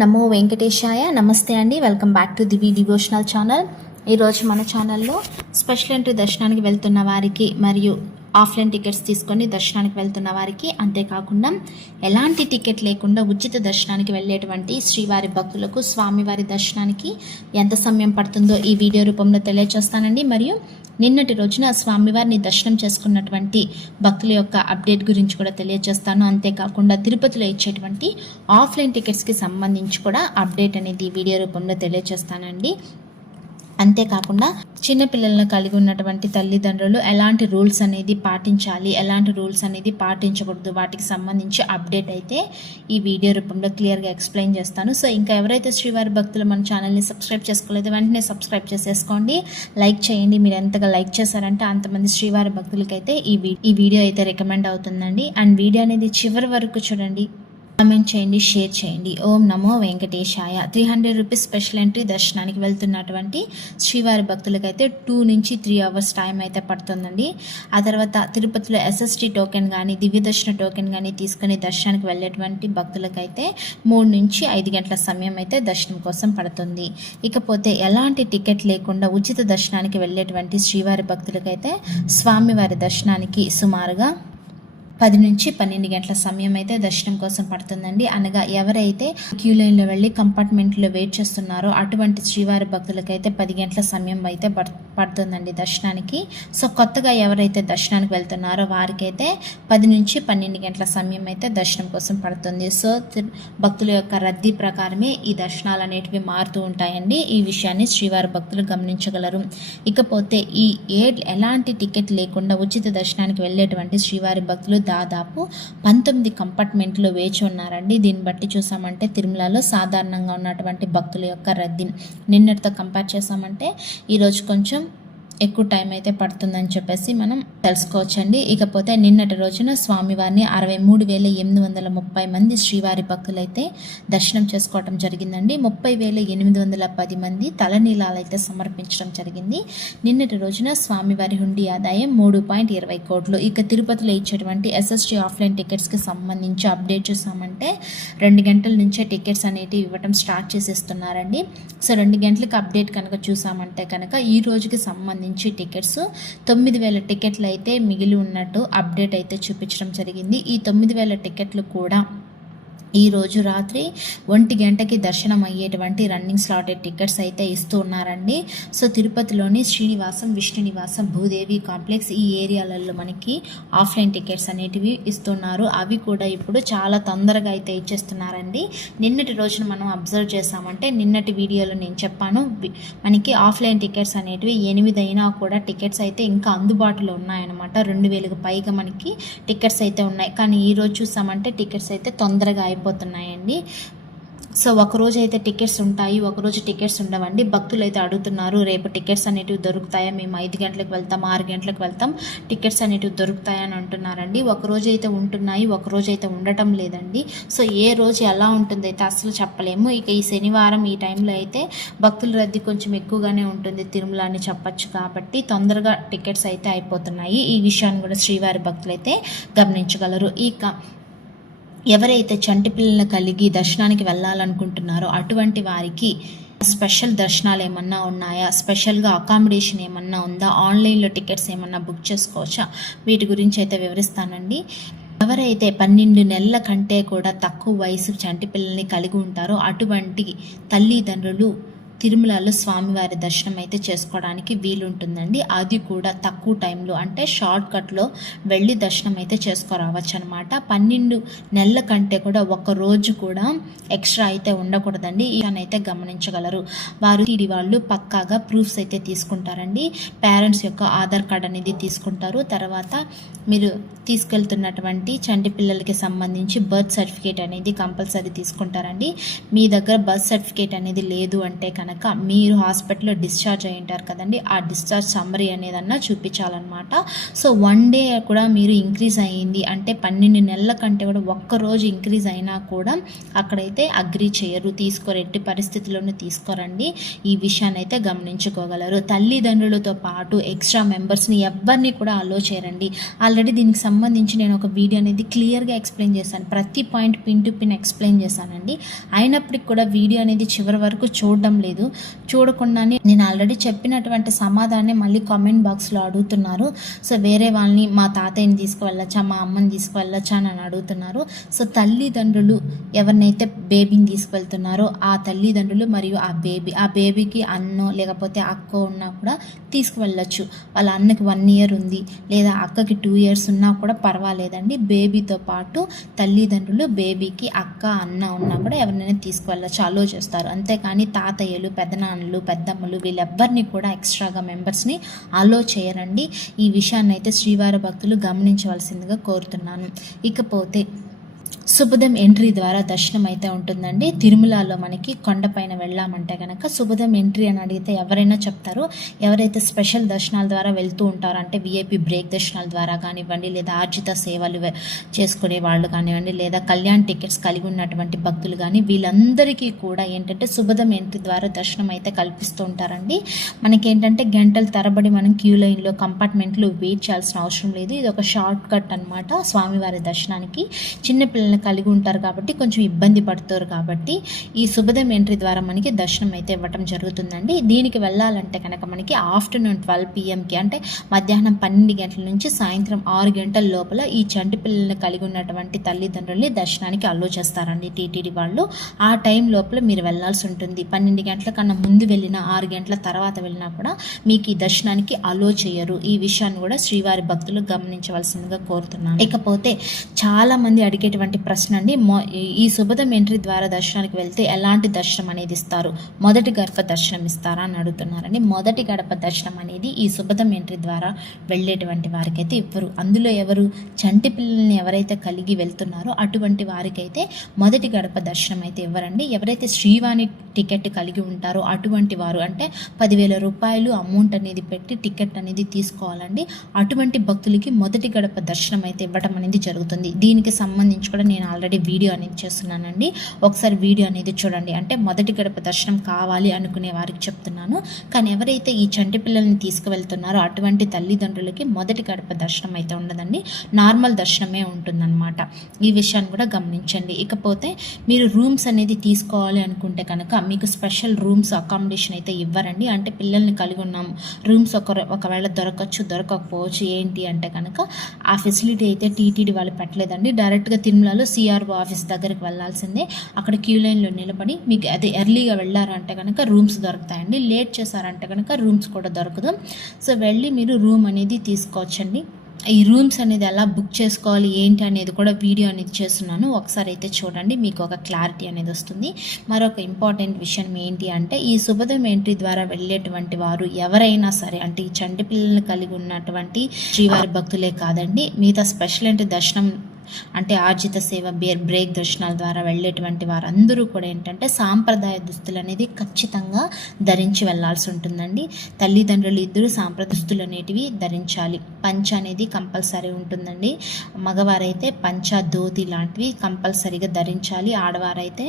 నమో వెంకటేశాయ. నమస్తే అండి, welcome back to Divi devotional channel. ఈరోజు మన ఛానల్లో స్పెషల్ ఎంట్రీ దర్శనానికి వెళ్తున్న వారికి మరియు ఆఫ్లైన్ టికెట్స్ తీసుకొని దర్శనానికి వెళ్తున్న వారికి, అంతేకాకుండా ఎలాంటి టికెట్ లేకుండా ఉచిత దర్శనానికి వెళ్ళేటువంటి శ్రీవారి భక్తులకు స్వామివారి దర్శనానికి ఎంత సమయం పడుతుందో ఈ వీడియో రూపంలో తెలియజేస్తానండి. మరియు నిన్నటి రోజున స్వామివారిని దర్శనం చేసుకున్నటువంటి భక్తుల యొక్క అప్డేట్ గురించి కూడా తెలియజేస్తాను. అంతేకాకుండా తిరుపతిలో ఇచ్చేటువంటి ఆఫ్లైన్ టికెట్స్కి సంబంధించి కూడా అప్డేట్ అనేది వీడియో రూపంలో తెలియజేస్తానండి. అంతేకాకుండా చిన్నపిల్లలను కలిగి ఉన్నటువంటి తల్లిదండ్రులు ఎలాంటి రూల్స్ అనేది పాటించాలి, ఎలాంటి రూల్స్ అనేది పాటించకూడదు, వాటికి సంబంధించి అప్డేట్ అయితే ఈ వీడియో రూపంలో క్లియర్గా ఎక్స్ప్లెయిన్ చేస్తాను. సో ఇంకా ఎవరైతే శ్రీవారి భక్తులు మన ఛానల్ని సబ్స్క్రైబ్ చేసుకోలేదో వెంటనే సబ్స్క్రైబ్ చేసేసుకోండి, లైక్ చేయండి. మీరు ఎంతగా లైక్ చేశారంటే అంతమంది శ్రీవారి భక్తులకైతే ఈ వీడియో అయితే రికమెండ్ అవుతుందండి. అండ్ వీడియో అనేది చివరి వరకు చూడండి, కామెంట్ చేయండి, షేర్ చేయండి. ఓం నమో వెంకటేశాయ. 300 రూపీస్ స్పెషల్ ఎంట్రీ దర్శనానికి వెళ్తున్నటువంటి శ్రీవారి భక్తులకైతే 2 నుంచి 3 అవర్స్ టైం అయితే పడుతుందండి. ఆ తర్వాత తిరుపతిలో SST టోకెన్ కానీ దివ్య దర్శన టోకెన్ కానీ తీసుకుని దర్శనానికి వెళ్ళేటువంటి భక్తులకైతే 3 నుంచి 5 గంటల సమయం అయితే దర్శనం కోసం పడుతుంది. ఇకపోతే ఎలాంటి టికెట్ లేకుండా ఉచిత దర్శనానికి వెళ్ళేటువంటి శ్రీవారి భక్తులకైతే స్వామివారి దర్శనానికి సుమారుగా 10 నుంచి 12 గంటల సమయం అయితే దర్శనం కోసం పడుతుందండి. అనగా ఎవరైతే క్యూ లైన్లో వెళ్ళి కంపార్ట్మెంట్లో వెయిట్ చేస్తున్నారో అటువంటి శ్రీవారి భక్తులకైతే 10 గంటల సమయం అయితే పడుతుందండి దర్శనానికి. సో కొత్తగా ఎవరైతే దర్శనానికి వెళ్తున్నారో వారికైతే 10 నుంచి 12 గంటల సమయం అయితే దర్శనం కోసం పడుతుంది. సో భక్తుల యొక్క రద్దీ ప్రకారమే ఈ దర్శనాలు అనేటివి మారుతూ ఉంటాయండి. ఈ విషయాన్ని శ్రీవారి భక్తులు గమనించగలరు. ఇకపోతే ఎలాంటి టికెట్ లేకుండా ఉచిత దర్శనానికి వెళ్ళేటువంటి శ్రీవారి భక్తులు దాదాపు 19 కంపార్ట్మెంట్లో వేచి ఉన్నారండి. దీన్ని బట్టి చూసామంటే తిరుమలలో సాధారణంగా ఉన్నటువంటి భక్తుల యొక్క రద్దీ నిన్నటితో కంపేర్ చేసామంటే ఈరోజు కొంచెం ఎక్కువ టైం అయితే పడుతుందని చెప్పేసి మనం తెలుసుకోవచ్చండి. ఇకపోతే నిన్నటి రోజున స్వామివారిని 63,830 మంది శ్రీవారి భక్తులైతే దర్శనం చేసుకోవటం జరిగిందండి. 30,810 మంది తలనీలాలు అయితే సమర్పించడం జరిగింది. నిన్నటి రోజున స్వామివారి హుండీ ఆదాయం 3.20 కోట్లు. ఇక తిరుపతిలో ఇచ్చేటువంటి SST ఆఫ్లైన్ టికెట్స్కి సంబంధించి అప్డేట్ చూసామంటే 2 గంటల నుంచే టికెట్స్ అనేటివి ఇవ్వటం స్టార్ట్ చేసేస్తున్నారండి. సో 2 గంటలకు అప్డేట్ కనుక చూసామంటే కనుక ఈ రోజుకి సంబంధించి టికెట్స్ 9,000 టికెట్లు అయితే మిగిలి ఉన్నట్టు అప్డేట్ అయితే చూపించడం జరిగింది. ఈ 9,000 టికెట్లు కూడా ఈరోజు రాత్రి 1 గంటకి దర్శనం అయ్యేటువంటి రన్నింగ్ స్లాటెడ్ టికెట్స్ అయితే ఇస్తూ ఉన్నారండి. సో తిరుపతిలోని శ్రీనివాసం, విష్ణు నివాసం, భూదేవి కాంప్లెక్స్ ఈ ఏరియాలలో మనకి ఆఫ్లైన్ టికెట్స్ అనేటివి ఇస్తున్నారు. అవి కూడా ఇప్పుడు చాలా తొందరగా అయితే ఇచ్చేస్తున్నారండి. నిన్నటి రోజున మనం అబ్జర్వ్ చేసామంటే నిన్నటి వీడియోలో నేను చెప్పాను మనకి ఆఫ్లైన్ టికెట్స్ అనేటివి 8 అయినా కూడా టికెట్స్ అయితే ఇంకా అందుబాటులో ఉన్నాయన్నమాట. 2,000కు పైగా మనకి టికెట్స్ అయితే ఉన్నాయి. కానీ ఈరోజు చూసామంటే టికెట్స్ అయితే తొందరగా అయిపోతున్నాయండి. సో ఒకరోజు అయితే టికెట్స్ ఉంటాయి, ఒకరోజు టికెట్స్ ఉండవండి. భక్తులు అయితే అడుగుతున్నారు రేపు టికెట్స్ అనేటివి దొరుకుతాయా, మేము 5 గంటలకు వెళ్తాం, 6 గంటలకు వెళ్తాం, టికెట్స్ అనేటివి దొరుకుతాయని అంటున్నారండి. ఒకరోజు అయితే ఉంటున్నాయి, ఒకరోజు అయితే ఉండటం లేదండి. సో ఏ రోజు ఎలా ఉంటుంది అయితే అసలు చెప్పలేము. ఇక ఈ శనివారం ఈ టైంలో అయితే భక్తుల రద్దీ కొంచెం ఎక్కువగానే ఉంటుంది తిరుమల అని చెప్పచ్చు. కాబట్టి తొందరగా టికెట్స్ అయితే అయిపోతున్నాయి. ఈ విషయాన్ని కూడా శ్రీవారి భక్తులు అయితే గమనించగలరు. ఇక ఎవరైతే చంటి పిల్లలను కలిగి దర్శనానికి వెళ్ళాలనుకుంటున్నారో అటువంటి వారికి స్పెషల్ దర్శనాలు ఏమన్నా ఉన్నాయా, స్పెషల్గా అకామిడేషన్ ఏమన్నా ఉందా, ఆన్లైన్లో టికెట్స్ ఏమన్నా బుక్ చేసుకోవచ్చా, వీటి గురించి అయితే వివరిస్తానండి. ఎవరైతే 12 నెలల కంటే కూడా తక్కువ వయసు చంటి పిల్లల్ని కలిగి ఉంటారో అటువంటి తల్లిదండ్రులు తిరుమలలో స్వామివారి దర్శనం అయితే చేసుకోవడానికి వీలుంటుందండి. అది కూడా తక్కువ టైంలో అంటే షార్ట్ కట్లో వెళ్ళి దర్శనం అయితే చేసుకోరావచ్చు అనమాట. 12 నెలల కంటే కూడా ఒక రోజు కూడా ఎక్స్ట్రా అయితే ఉండకూడదండి. అయితే గమనించగలరు. వాళ్ళు పక్కాగా ప్రూఫ్స్ అయితే తీసుకుంటారండి. పేరెంట్స్ యొక్క ఆధార్ కార్డ్ అనేది తీసుకుంటారు. తర్వాత మీరు తీసుకెళ్తున్నటువంటి చంటి పిల్లలకి సంబంధించి బర్త్ సర్టిఫికేట్ అనేది కంపల్సరీ తీసుకుంటారండి. మీ దగ్గర బర్త్ సర్టిఫికేట్ అనేది లేదు అంటే కనుక మీరు హాస్పిటల్లో డిశ్చార్జ్ అయి ఉంటారు కదండి, ఆ డిశ్చార్జ్ సమ్మరీ అనేదన్నా చూపించాలన్నమాట. సో 1 డే కూడా మీరు ఇంక్రీజ్ అయ్యింది అంటే 12 నెలల కంటే కూడా ఒక్కరోజు ఇంక్రీజ్ అయినా కూడా అక్కడైతే అగ్రీ చేయరు, తీసుకోరు, ఎట్టి పరిస్థితుల్లోనూ తీసుకోరండి. ఈ విషయాన్ని అయితే గమనించుకోగలరు. తల్లిదండ్రులతో పాటు ఎక్స్ట్రా మెంబర్స్ని ఎవ్వరిని కూడా అలో చేయరండి. ఆల్రెడీ దీనికి సంబంధించి నేను ఒక వీడియో అనేది క్లియర్గా ఎక్స్ప్లెయిన్ చేశాను, ప్రతి point pin to pin explain చేశానండి. అయినప్పటికీ కూడా వీడియో అనేది చివరి వరకు చూడడం లేదు. చూడకుండానే నేను ఆల్రెడీ చెప్పినటువంటి సమాధానాన్ని మళ్ళీ కామెంట్ బాక్స్లో అడుగుతున్నారు. సో వేరే వాళ్ళని మా తాతయ్యని తీసుకువెళ్ళచ్చా, మా అమ్మని తీసుకువెళ్ళచ్చా అని అడుగుతున్నారు. సో తల్లిదండ్రులు ఎవరినైతే బేబీని తీసుకువెళ్తున్నారో ఆ తల్లిదండ్రులు మరియు ఆ బేబీకి అన్నో లేకపోతే అక్కో ఉన్నా కూడా తీసుకువెళ్ళచ్చు. వాళ్ళ అన్నకి 1 year ఉంది లేదా అక్కకి 2 years ఉన్నా కూడా పర్వాలేదండి. బేబీతో పాటు తల్లిదండ్రులు, బేబీకి అక్క, అన్న ఉన్నా కూడా ఎవరినైనా తీసుకువెళ్ళచ్చు, అలో చేస్తారు. అంతేకాని తాతయ్యలు, పెద్దనాన్నలు, పెద్దమ్మలు వీళ్ళెవ్వరిని కూడా ఎక్స్ట్రాగా మెంబర్స్ని అలో చేయరండి. ఈ విషయాన్ని అయితే శ్రీవారి భక్తులు గమనించవలసిందిగా కోరుతున్నాను. ఇకపోతే శుభదం ఎంట్రీ ద్వారా దర్శనం అయితే ఉంటుందండి. తిరుమలలో మనకి కొండపైన వెళ్ళామంటే కనుక శుభదం ఎంట్రీ అని అడిగితే ఎవరైనా చెప్తారు. ఎవరైతే స్పెషల్ దర్శనాల ద్వారా వెళ్తూ ఉంటారో అంటే విఐపి బ్రేక్ దర్శనాల ద్వారా కానివ్వండి, లేదా ఆర్జిత సేవలు చేసుకునే వాళ్ళు కానివ్వండి, లేదా కళ్యాణ్ టికెట్స్ కలిగి ఉన్నటువంటి భక్తులు కానీ వీళ్ళందరికీ కూడా ఏంటంటే శుభదం ఎంట్రీ ద్వారా దర్శనం అయితే కల్పిస్తూ ఉంటారండి. మనకేంటంటే గంటల తరబడి మనం క్యూ లైన్లో కంపార్ట్మెంట్లో వెయిట్ చేయాల్సిన అవసరం లేదు. ఇది ఒక షార్ట్ కట్ అనమాట స్వామివారి దర్శనానికి. చిన్నపిల్లల కలిగి ఉంటారు కాబట్టి కొంచెం ఇబ్బంది పడుతారు కాబట్టి ఈ శుభదం ఎంట్రీ ద్వారా మనకి దర్శనం అయితే ఇవ్వటం జరుగుతుందండి. దీనికి వెళ్ళాలంటే కనుక మనకి ఆఫ్టర్నూన్ 12 PM అంటే మధ్యాహ్నం 12 గంటల నుంచి సాయంత్రం 6 గంటల లోపల ఈ చంటి పిల్లల్ని కలిగి ఉన్నటువంటి తల్లిదండ్రుల్ని దర్శనానికి అలో చేస్తారండి టీటీడీ వాళ్ళు. ఆ టైం లోపల మీరు వెళ్ళాల్సి ఉంటుంది. 12 గంటల కన్నా ముందు వెళ్ళినా 6 గంటల తర్వాత వెళ్ళినా కూడా మీకు ఈ దర్శనానికి అలో చేయరు. ఈ విషయాన్ని కూడా శ్రీవారి భక్తులు గమనించవలసిందిగా కోరుతున్నాను. ఇకపోతే చాలా మంది అడిగేటువంటి ప్రశ్న అండి, ఈ శుభదం ఎంట్రీ ద్వారా దర్శనానికి వెళ్తే ఎలాంటి దర్శనం అనేది ఇస్తారు, మొదటి గడప దర్శనం ఇస్తారా అని అడుగుతున్నారండి. మొదటి గడప దర్శనం అనేది ఈ శుభదం ఎంట్రీ ద్వారా వెళ్ళేటువంటి వారికైతే ఇవ్వరు. అందులో ఎవరు చంటి పిల్లల్ని ఎవరైతే కలిగి వెళ్తున్నారో అటువంటి వారికైతే మొదటి గడప దర్శనం అయితే ఇవ్వరండి. ఎవరైతే శ్రీవాణి టికెట్ కలిగి ఉంటారో అటువంటి వారు అంటే 10,000 రూపాయలు అమౌంట్ అనేది పెట్టి టికెట్ అనేది తీసుకోవాలండి. అటువంటి భక్తులకి మొదటి గడప దర్శనం అయితే ఇవ్వడం అనేది జరుగుతుంది. దీనికి సంబంధించి కూడా నేను ఆల్రెడీ వీడియో అనేది చేస్తున్నానండి, ఒకసారి వీడియో అనేది చూడండి. అంటే మొదటి గడప దర్శనం కావాలి అనుకునే వారికి చెప్తున్నాను. కానీ ఎవరైతే ఈ చంటి పిల్లల్ని తీసుకువెళ్తున్నారో అటువంటి తల్లిదండ్రులకి మొదటి గడప దర్శనం అయితే ఉండదండి, నార్మల్ దర్శనమే ఉంటుందన్నమాట. ఈ విషయాన్ని కూడా గమనించండి. ఇకపోతే మీరు రూమ్స్ అనేది తీసుకోవాలి అనుకుంటే కనుక మీకు స్పెషల్ రూమ్స్ అకామిడేషన్ అయితే ఇవ్వరండి. అంటే పిల్లల్ని కలిగి ఉన్నాము, రూమ్స్ ఒకవేళ దొరకచ్చు దొరకకపోవచ్చు ఏంటి అంటే కనుక ఆ ఫెసిలిటీ అయితే టీటీడీ వాళ్ళు పెట్టలేదండి. డైరెక్ట్గా తిరుమలలో సిఆర్ఓ ఆఫీస్ దగ్గరికి వెళ్ళాల్సిందే. అక్కడ క్యూ లైన్లో నిలబడి మీకు అది ఎర్లీగా వెళ్ళారంటే కనుక రూమ్స్ దొరుకుతాయండి, లేట్ చేశారంటే కనుక రూమ్స్ కూడా దొరకదు. సో వెళ్ళి మీరు రూమ్ అనేది తీసుకోవచ్చండి. ఈ రూమ్స్ అనేది ఎలా బుక్ చేసుకోవాలి ఏంటి అనేది కూడా వీడియో అనేది చేస్తున్నాను, ఒకసారి అయితే చూడండి, మీకు ఒక క్లారిటీ అనేది వస్తుంది. మరొక ఇంపార్టెంట్ విషయం ఏంటి అంటే ఈ శుభదం ఎంట్రీ ద్వారా వెళ్ళేటువంటి వారు ఎవరైనా సరే అంటే ఈ చంటి పిల్లల్ని కలిగి ఉన్నటువంటి శ్రీవారి భక్తులే కాదండి, మిగతా స్పెషల్ ఎంట్రీ దర్శనం అంటే ఆర్జిత సేవ బ్రేక్ దర్శనాల ద్వారా వెళ్ళేటువంటి వారందరూ కూడా ఏంటంటే సాంప్రదాయ దుస్తులు అనేది ఖచ్చితంగా ధరించి వెళ్ళాల్సి ఉంటుందండి. తల్లిదండ్రులు ఇద్దరు సాంప్రదాయ దుస్తులు అనేటివి ధరించాలి. పంచ అనేది కంపల్సరీ ఉంటుందండి. మగవారైతే పంచ, ధోతి లాంటివి కంపల్సరీగా ధరించాలి. ఆడవారైతే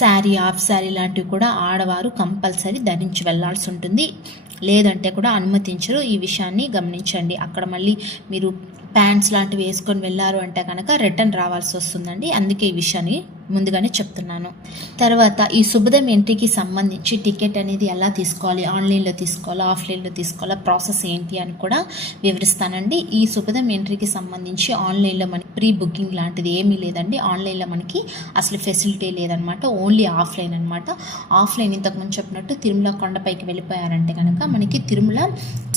శారీ, హాఫ్ శారీ లాంటివి కూడా ఆడవారు కంపల్సరీ ధరించి వెళ్ళాల్సి ఉంటుంది, లేదంటే కూడా అనుమతించరు. ఈ విషయాన్ని గమనించండి. అక్కడ మళ్ళీ మీరు ప్యాంట్స్ లాంటివి వేసుకొని వెళ్ళారు అంటే కనుక రిటర్న్ రావాల్సి వస్తుందండి. అందుకే ఈ విషయాన్ని ముందుగానే చెప్తున్నాను. తర్వాత ఈ శుభదం ఎంట్రీకి సంబంధించి టికెట్ అనేది ఎలా తీసుకోవాలి, ఆన్లైన్లో తీసుకోవాలా ఆఫ్లైన్లో తీసుకోవాలా ప్రాసెస్ ఏంటి అని కూడా వివరిస్తానండి. ఈ శుభదం ఎంట్రీకి సంబంధించి ఆన్లైన్లో మనకి ప్రీ బుకింగ్ లాంటిది ఏమీ లేదండి. ఆన్లైన్లో మనకి అసలు ఫెసిలిటీ లేదనమాట, ఓన్లీ ఆఫ్లైన్ అనమాట. ఆఫ్లైన్ ఇంతకుముందు చెప్పినట్టు తిరుమల కొండపైకి వెళ్ళిపోయారంటే కనుక మనకి తిరుమల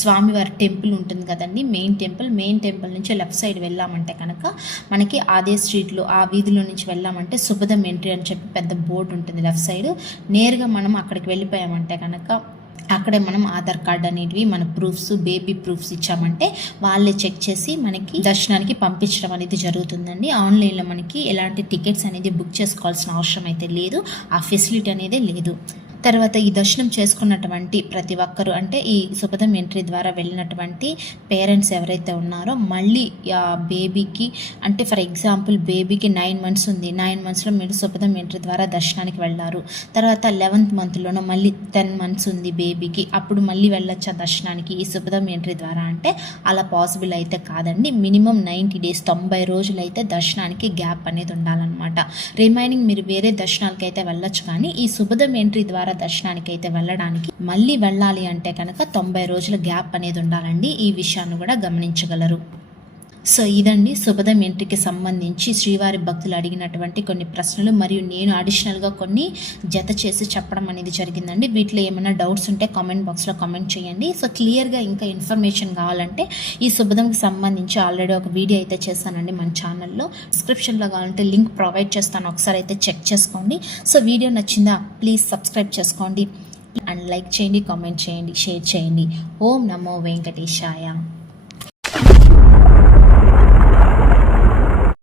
స్వామివారి టెంపుల్ ఉంటుంది కదండి, మెయిన్ టెంపుల్ నుంచి లెఫ్ట్ సైడ్ వెళ్ళామంటే కనుక మనకి అదే స్ట్రీట్లో ఆ వీధిలో నుంచి వెళ్ళామంటే శుభదం ఎంట్రీ అని చెప్పి పెద్ద బోర్డు ఉంటుంది లెఫ్ట్ సైడ్. నేరుగా మనం అక్కడికి వెళ్ళిపోయామంటే కనుక అక్కడే మనం ఆధార్ కార్డ్ అనేటివి మన ప్రూఫ్స్, బేబీ ప్రూఫ్స్ ఇచ్చామంటే వాళ్ళే చెక్ చేసి మనకి దర్శనానికి పంపించడం అనేది జరుగుతుందండి. ఆన్లైన్లో మనకి ఎలాంటి టికెట్స్ అనేది బుక్ చేసుకోవాల్సిన అవసరం అయితే లేదు, ఆ ఫెసిలిటీ అనేది లేదు. తర్వాత ఈ దర్శనం చేసుకున్నటువంటి ప్రతి ఒక్కరు అంటే ఈ సుపథం ఎంట్రీ ద్వారా వెళ్ళినటువంటి పేరెంట్స్ ఎవరైతే ఉన్నారో మళ్ళీ ఆ బేబీకి అంటే ఫర్ ఎగ్జాంపుల్ బేబీకి 9 months ఉంది, 9 monthsలో మీరు సుపథం ఎంట్రీ ద్వారా దర్శనానికి వెళ్ళారు. తర్వాత 11th monthలోనో మళ్ళీ 10 months ఉంది బేబీకి, అప్పుడు మళ్ళీ వెళ్ళొచ్చా దర్శనానికి ఈ సుపథం ఎంట్రీ ద్వారా అంటే అలా పాసిబుల్ అయితే కాదండి. మినిమం 90 days 90 రోజులు అయితే దర్శనానికి గ్యాప్ అనేది ఉండాలన్నమాట. రిమైనింగ్ మీరు వేరే దర్శనాలకి అయితే వెళ్ళొచ్చు, కానీ ఈ సుపథం ఎంట్రీ ద్వారా దర్శనానికి అయితే వెళ్ళడానికి మళ్ళీ వెళ్ళాలి అంటే కనుక 90 రోజుల గ్యాప్ అనేది ఉండాలండి. ఈ విషయాన్ని కూడా గమనించగలరు. సో ఇదండి సుపథం ఎంట్రీకి సంబంధించి శ్రీవారి భక్తులు అడిగినటువంటి కొన్ని ప్రశ్నలు, మరియు నేను అడిషనల్గా కొన్ని జత చేసి చెప్పడం అనేది జరిగిందండి. వీటిలో ఏమైనా డౌట్స్ ఉంటే కామెంట్ బాక్స్లో కామెంట్ చేయండి. సో క్లియర్గా ఇంకా ఇన్ఫర్మేషన్ కావాలంటే ఈ సుపథంకి సంబంధించి ఆల్రెడీ ఒక వీడియో అయితే చేశానండి మన ఛానల్లో. డిస్క్రిప్షన్లో కావాలంటే లింక్ ప్రొవైడ్ చేస్తాను, ఒకసారి అయితే చెక్ చేసుకోండి. సో వీడియో నచ్చిందా ప్లీజ్ సబ్స్క్రైబ్ చేసుకోండి అండ్ లైక్ చేయండి, కామెంట్ చేయండి, షేర్ చేయండి. ఓం నమో వెంకటేశాయ.